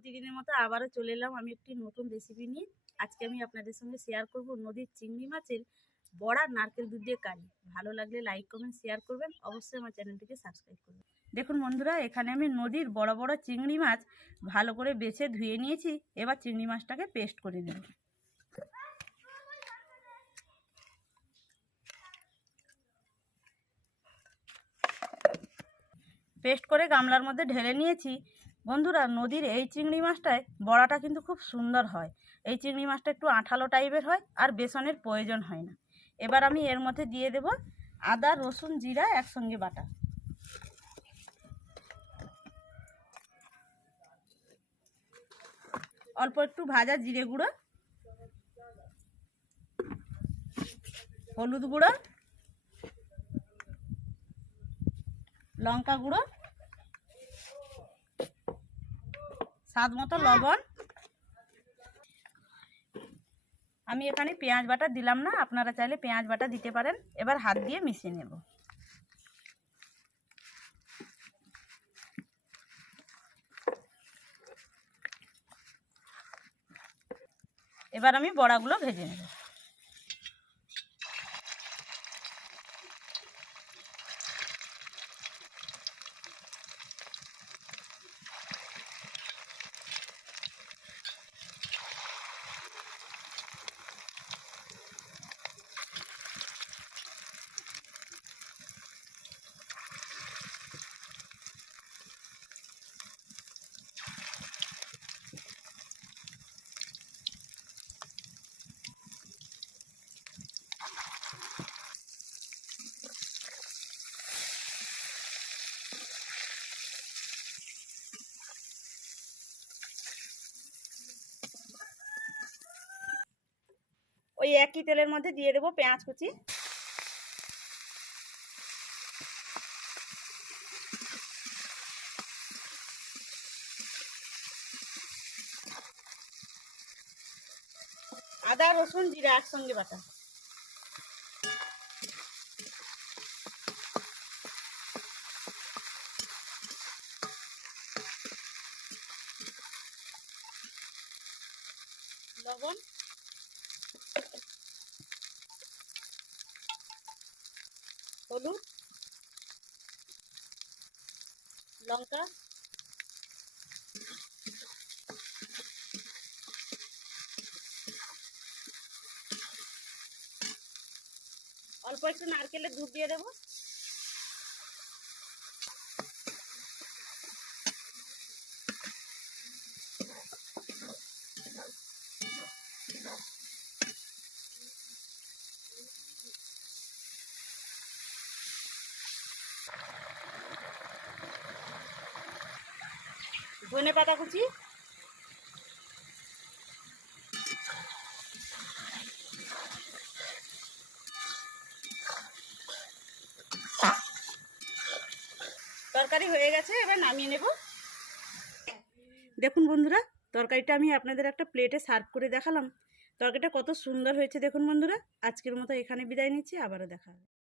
প্রতিদিনের মতো আবারও চলে এলাম আমি একটি নতুন রেসিপি নিয়ে। আজকে আমি আপনাদের সঙ্গে শেয়ার করব নদীর চিংড়ি মাছের বড়া নারকেল দুধ দিয়ে কারি। ভালো লাগলে লাইক কমেন্ট শেয়ার করবেন, অবশ্যই আমার চ্যানেলটিকে সাবস্ক্রাইব করবেন। দেখুন বন্ধুরা, এখানে আমি নদীর বড় বড় চিংড়ি মাছ ভালো করে বেছে ধুয়ে নিয়েছি। এবার চিংড়ি মাছটাকে পেস্ট করে নেব। পেস্ট করে গামলার মধ্যে ঢেলে নিয়েছি। বন্ধুরা, নদীর এই চিংড়ি মাছটায় বড়াটা কিন্তু খুব সুন্দর হয়। এই চিংড়ি মাছটা একটু আঠালো টাইপের হয় আর বেসনের প্রয়োজন হয় না। এবার আমি এর মধ্যে দিয়ে দেব আদা, রসুন, জিরা একসঙ্গে বাটা। অল্প একটু ভাজা জিরে গুঁড়ো, হলুদ গুঁড়ো, লঙ্কা গুঁড়ো, স্বাদ মতো লবণ। আমি এখানে পেঁয়াজ বাটা দিলাম না, আপনারা চাইলে পেঁয়াজ বাটা দিতে পারেন। এবার হাত দিয়ে মিশিয়ে নেব। এবার আমি বড়াগুলো ভেজে নেব। ওই একই তেলের মধ্যে দিয়ে দেবো পেঁয়াজ কুচি, আদা, রসুন, জিরা একসঙ্গে বাটা, লবণ, হলুদ, লঙ্কা, অল্প একটু নারকেলের দুধ দিয়ে দেবো। ধনে পাতা কুচি, তরকারি হয়ে গেছে, এবার নামিয়ে নেব। দেখুন বন্ধুরা, তরকারিটা আমি আপনাদের একটা প্লেটে সার্ভ করে দেখালাম। তরকারিটা কত সুন্দর হয়েছে দেখুন বন্ধুরা। আজকের মতো এখানে বিদায় নিচ্ছি, আবারও দেখা হবে।